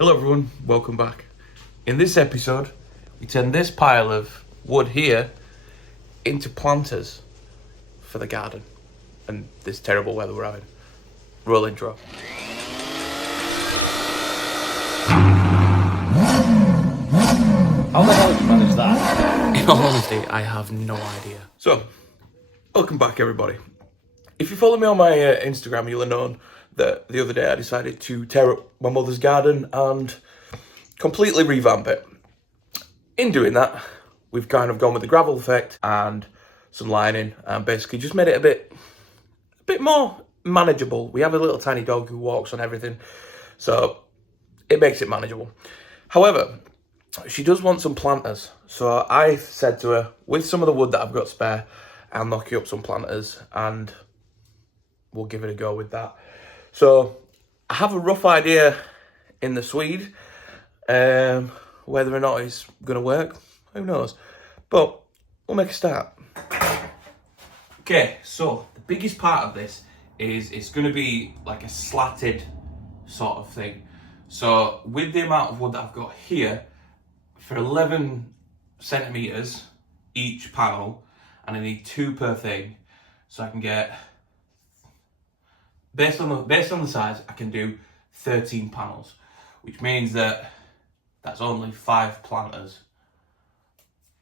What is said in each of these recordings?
Hello everyone, welcome back. In this episode, we turn this pile of wood here into planters for the garden and this terrible weather we're having. Roll intro. How the hell did you manage that? In all honesty, I have no idea. So, welcome back everybody. If you follow me on my Instagram, you'll have known that the other day I decided to tear up my mother's garden and completely revamp it. In doing that, we've kind of gone with the gravel effect and some lining and basically just made it a bit more manageable. We have a little tiny dog who walks on everything, so it makes it manageable. However, she does want some planters, so I said to her, with some of the wood that I've got spare, I'll knock you up some planters and we'll give it a go with that. So I have a rough idea in the Swede. Whether or not it's going to work, who knows? But we'll make a start. Okay, so the biggest part of this is it's going to be like a slatted sort of thing. So with the amount of wood that I've got here, for 11 centimeters each panel, and I need 2 per thing, so I can get, based on the size, I can do 13 panels, which means that that's only 5 planters,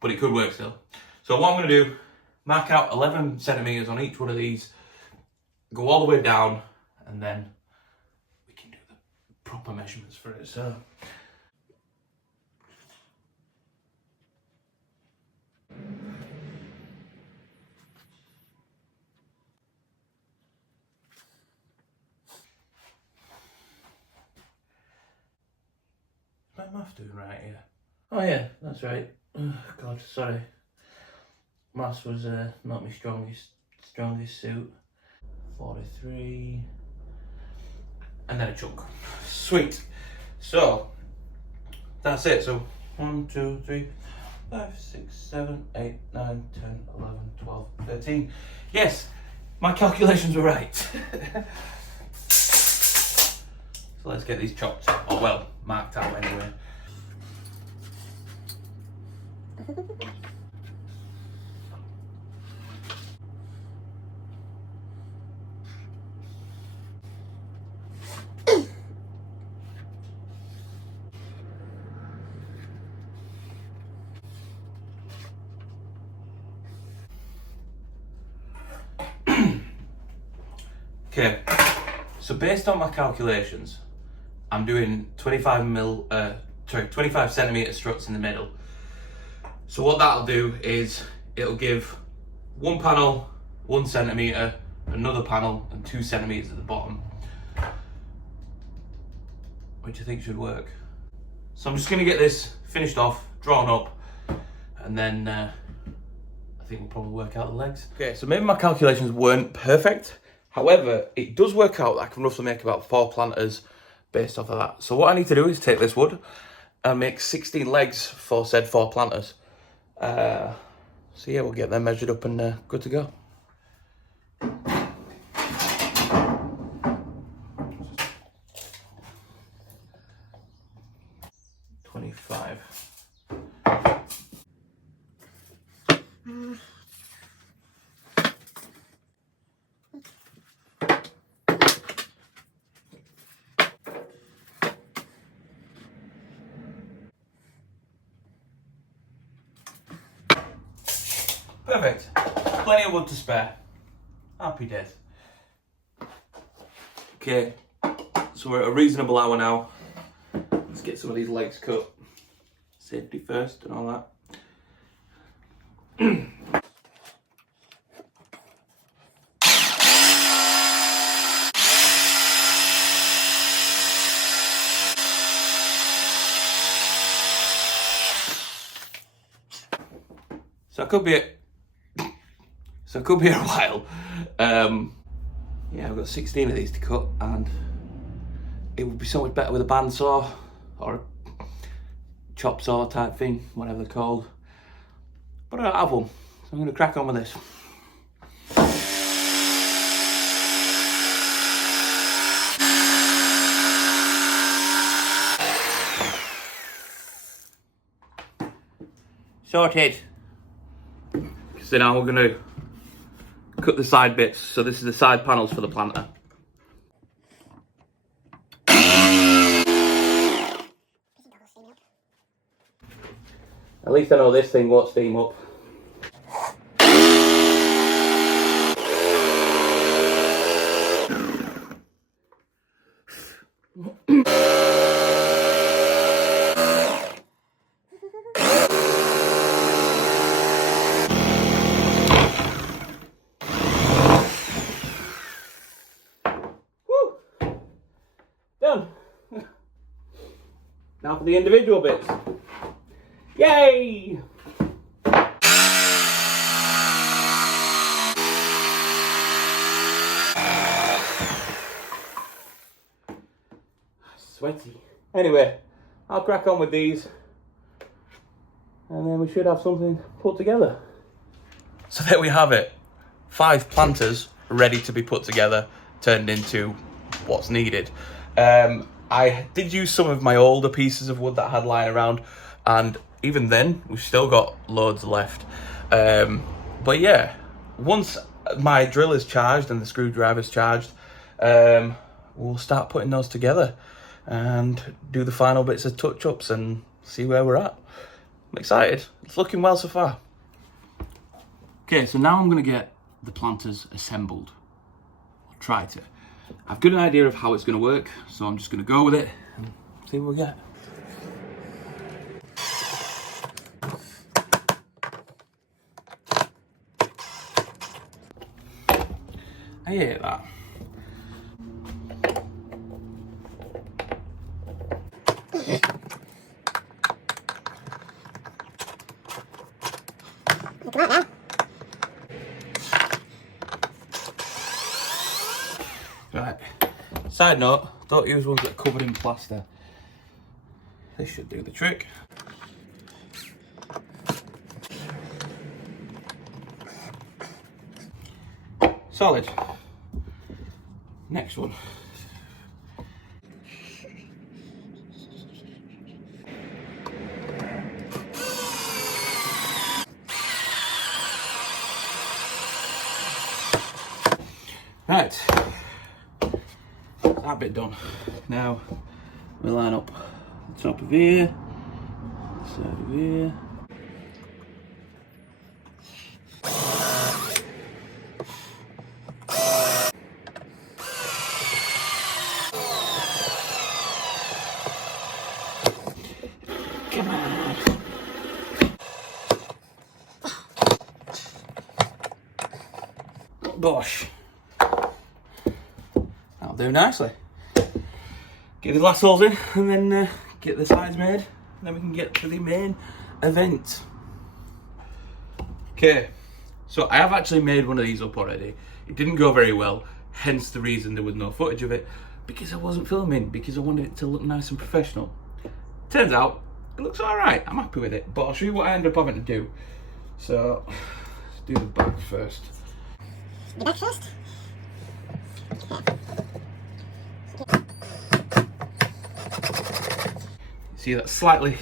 but it could work still. So what I'm going to do, mark out 11 centimeters on each one of these, go all the way down, and then we can do the proper measurements for it. So my math doing right here? Oh yeah, that's right. Oh God, sorry. Maths was not my strongest suit. 43. And then a chunk. Sweet. So, that's it. So, 1, 2, 3, 5, 6, 7, 8, 9, 10, 11, 12, 13. Yes, my calculations were right. So let's get these chopped, or well, marked out anyway. Okay, so based on my calculations, I'm doing 25 centimeter struts in the middle. So what that'll do is it'll give one panel 1 centimeter, another panel and 2 centimeters at the bottom, which I think should work. So I'm just going to get this finished off, drawn up, and then I think we'll probably work out the legs. Okay, so maybe my calculations weren't perfect. However, it does work out that I can roughly make about 4 planters based off of that. So what I need to do is take this wood and make 16 legs for said 4 planters. So yeah, we'll get them measured up and good to go. Perfect. Plenty of wood to spare. Happy days. Okay, so we're at a reasonable hour now. Let's get some of these legs cut. Safety first and all that. So I could be here a while. Yeah, I've got 16 of these to cut, and it would be so much better with a bandsaw or a chop saw type thing, whatever they're called. But I don't have one, so I'm going to crack on with this. Sorted. So now we're gonna cut the side bits. So this is the side panels for the planter. At least I know this thing won't steam up. Done. Now for the individual bits. Yay! Sweaty. Anyway, I'll crack on with these and then we should have something put together. So there we have it. 5 planters ready to be put together, turned into what's needed. I did use some of my older pieces of wood that I had lying around, and even then we've still got loads left. But yeah, once my drill is charged and the screwdriver's charged, we'll start putting those together and do the final bits of touch-ups and see where we're at. I'm excited. It's looking well so far. Okay, so now I'm going to get the planters assembled. I'll try to. I've got an idea of how it's going to work, so I'm just going to go with it and see what we get. I hate that. Right, side note, don't use ones that are covered in plaster. This should do the trick. Solid. Next one. Right, that bit done. Now we line up the top of here, the side of here. Come on. Bosh. That'll do nicely. Get the glass holes in and then get the sides made, and then we can get to the main event. Okay, so I have actually made one of these up already. It didn't go very well, hence the reason there was no footage of it, because I wasn't filming, because I wanted it to look nice and professional. Turns out, it looks alright, I'm happy with it, but I'll show you what I ended up having to do. So, let's do the back first. The back first? See, that slightly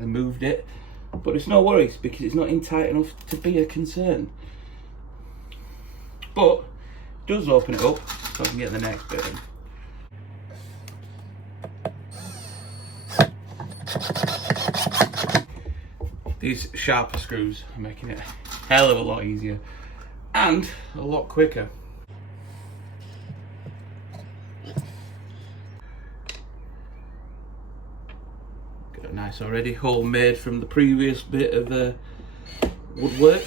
moved it, but it's no worries because it's not in tight enough to be a concern. But it does open it up so I can get the next bit in. These sharper screws are making it a hell of a lot easier and a lot quicker. Got a nice already hole made from the previous bit of woodwork.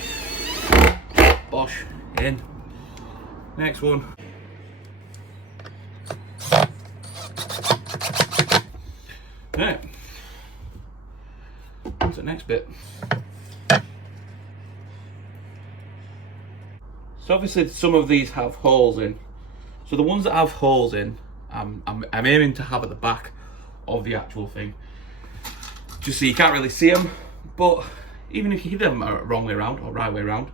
Bosh, in. Next one. Right. What's the next bit? So obviously some of these have holes in. So the ones that have holes in, I'm aiming to have at the back of the actual thing. Just so you can't really see them, but even if you hit them wrong way around or right way around,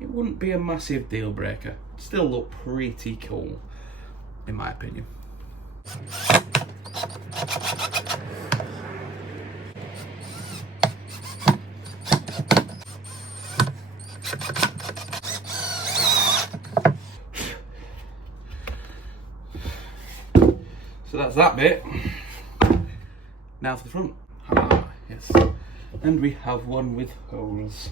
it wouldn't be a massive deal breaker. It'd still look pretty cool, in my opinion. that bit. Now for the front. Ah, yes. And we have one with holes.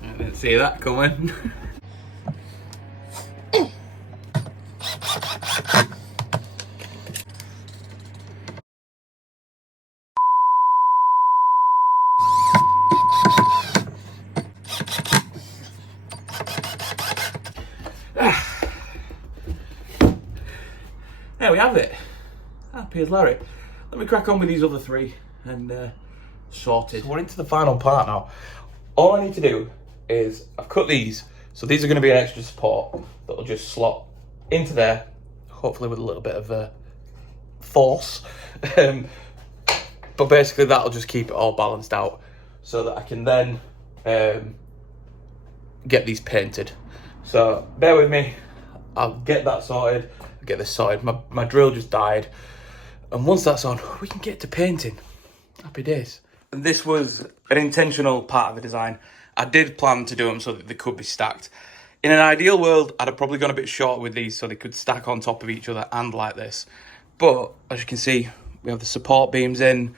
I didn't see that coming. There we have it. Happy as Larry. Let me crack on with these other three and sorted. So we're into the final part now. All I need to do is I've cut these, so these are going to be an extra support that'll just slot into there, hopefully with a little bit of force. But basically that'll just keep it all balanced out so that I can then get these painted. So bear with me, I'll get that sorted, I'll get this sorted. My drill just died, and once that's on, we can get to painting. Happy days. And this was an intentional part of the design. I did plan to do them so that they could be stacked. In an ideal world, I'd have probably gone a bit short with these so they could stack on top of each other and like this. But as you can see, we have the support beams in.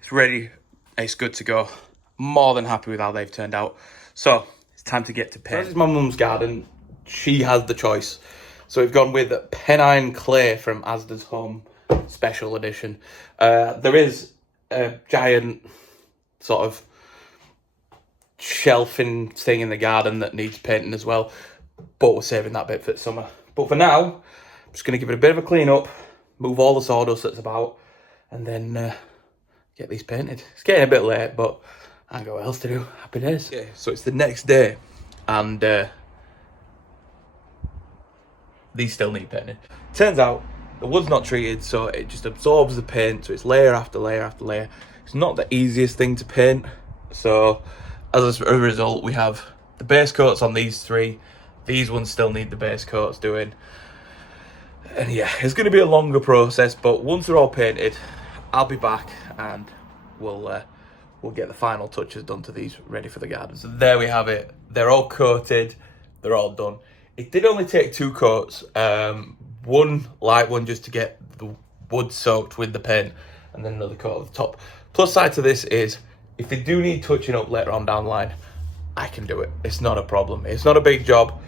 It's ready. It's good to go. More than happy with how they've turned out. So it's time to get to paint. This is my mum's garden. She has the choice. So we've gone with Pennine Clay from Asda's Home Special Edition. There is a giant sort of shelving thing in the garden that needs painting as well, but we're saving that bit for summer. But for now, I'm just going to give it a bit of a clean up, move all the sawdust that's about, and then get these painted. It's getting a bit late, but I ain't got what else to do. Happy days. Yeah, so it's the next day, and these still need painting. Turns out the wood's not treated, so it just absorbs the paint, so it's layer after layer after layer. It's not the easiest thing to paint, so as a result, we have the base coats on these three. These ones still need the base coats doing. And yeah, it's going to be a longer process, but once they're all painted, I'll be back and we'll get the final touches done to these, ready for the garden. So there we have it. They're all coated. They're all done. It did only take 2 coats. One light one just to get the wood soaked with the paint, and then another coat at the top. Plus side to this is, if they do need touching up later on down the line, I can do it. It's not a problem. It's not a big job.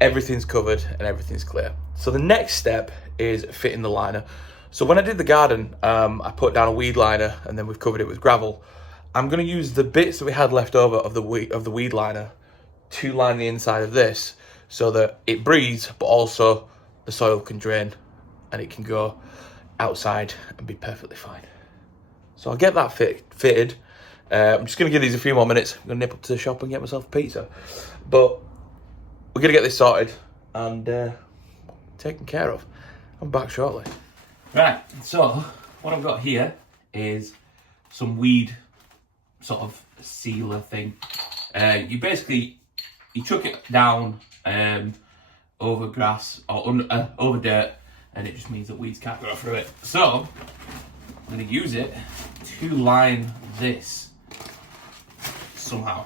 Everything's covered and everything's clear. So the next step is fitting the liner. So when I did the garden, I put down a weed liner and then we've covered it with gravel. I'm going to use the bits that we had left over of the weed liner to line the inside of this so that it breathes, but also the soil can drain and it can go outside and be perfectly fine. So I'll get that fitted. I'm just going to give these a few more minutes. I'm going to nip up to the shop and get myself a pizza. But we're going to get this sorted and taken care of. I'm back shortly. Right, so what I've got here is some weed sort of sealer thing. You chuck it down over grass or over dirt, and it just means that weeds can't grow through it. So I'm going to use it to line this somehow.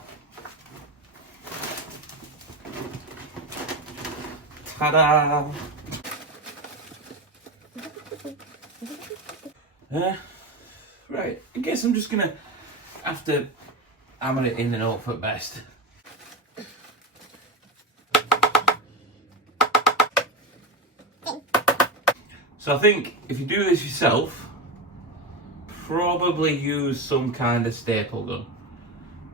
Ta-da! Right, I guess I'm just going to have to hammer it in and hope for best. So I think if you do this yourself, probably use some kind of staple gun,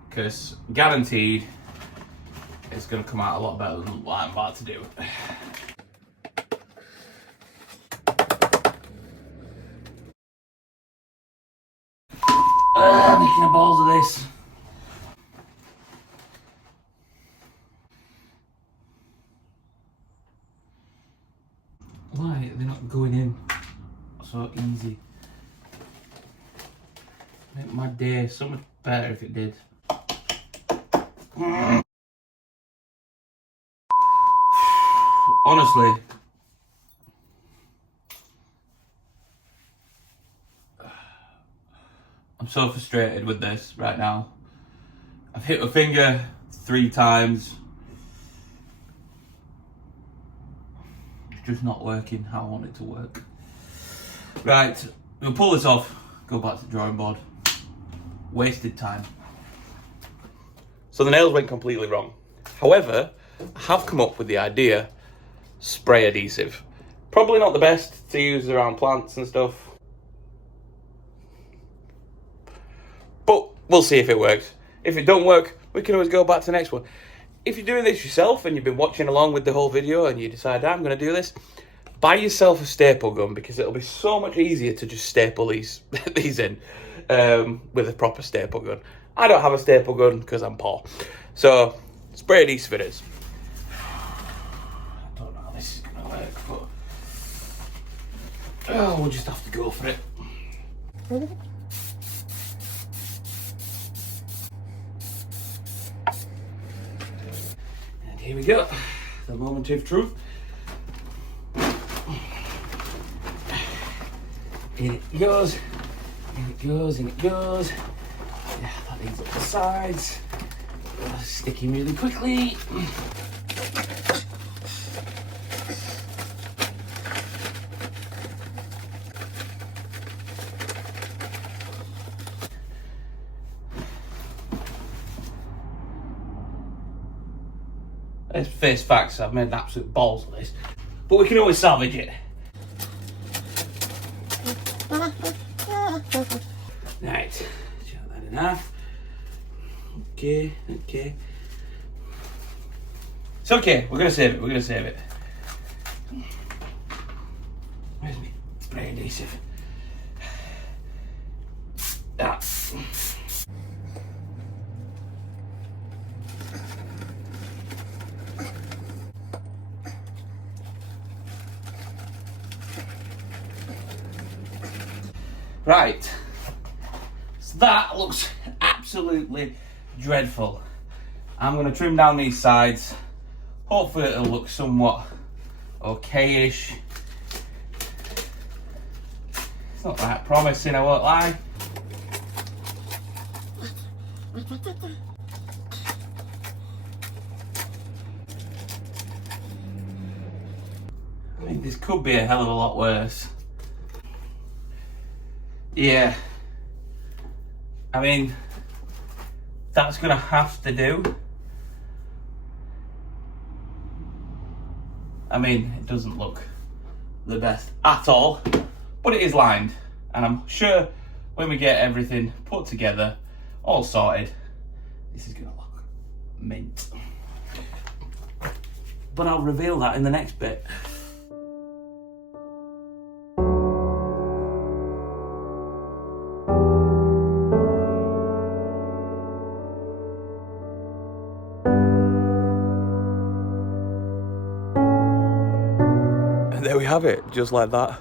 because guaranteed it's going to come out a lot better than what I'm about to do. Making a balls of this. Why are they not going in so easy? Make my day so much better if it did. Honestly, I'm so frustrated with this right now. I've hit my finger 3 times. It's just not working how I want it to work. Right, we'll pull this off, go back to the drawing board. Wasted time. So the nails went completely wrong. However, I have come up with the idea, spray adhesive. Probably not the best to use around plants and stuff, but we'll see if it works. If it don't work, we can always go back to the next one. If you're doing this yourself and you've been watching along with the whole video and you decide, I'm going to do this, buy yourself a staple gun, because it'll be so much easier to just staple these in with a proper staple gun. I don't have a staple gun because I'm poor. So, spray adhesive it is. I don't know how this is going to work, but we'll just have to go for it. And here we go, the moment of truth. In it goes, in it goes, in it goes. Yeah, that needs up the sides. Sticking really quickly. Let's face facts, I've made an absolute balls of this. But we can always salvage it. Right, shut that in half. Okay. It's okay, we're gonna save it, Where's me spray adhesive? That. Right, so that looks absolutely dreadful. I'm going to trim down these sides. Hopefully it'll look somewhat okay-ish. It's not that promising, I won't lie. I mean, this could be a hell of a lot worse. Yeah, I mean, that's gonna have to do. I mean, it doesn't look the best at all, but it is lined, and I'm sure when we get everything put together, all sorted, this is gonna look mint. But I'll reveal that in the next bit. There we have it, just like that.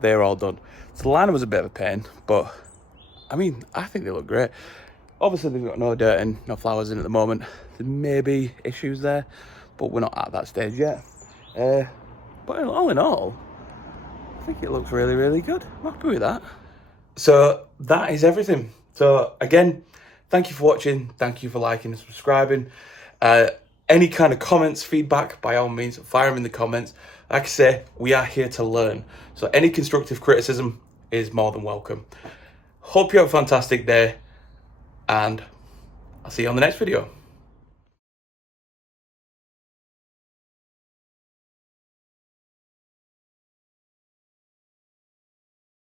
They're all done. So the liner was a bit of a pain, but I mean, I think they look great. Obviously they've got no dirt and no flowers in at the moment. There may be issues there, but we're not at that stage yet. But all in all, I think it looks really, really good. I'm happy with that. So that is everything. So again, thank you for watching. Thank you for liking and subscribing. Any kind of comments, feedback, by all means, fire them in the comments. Like I say, we are here to learn. So any constructive criticism is more than welcome. Hope you have a fantastic day, and I'll see you on the next video.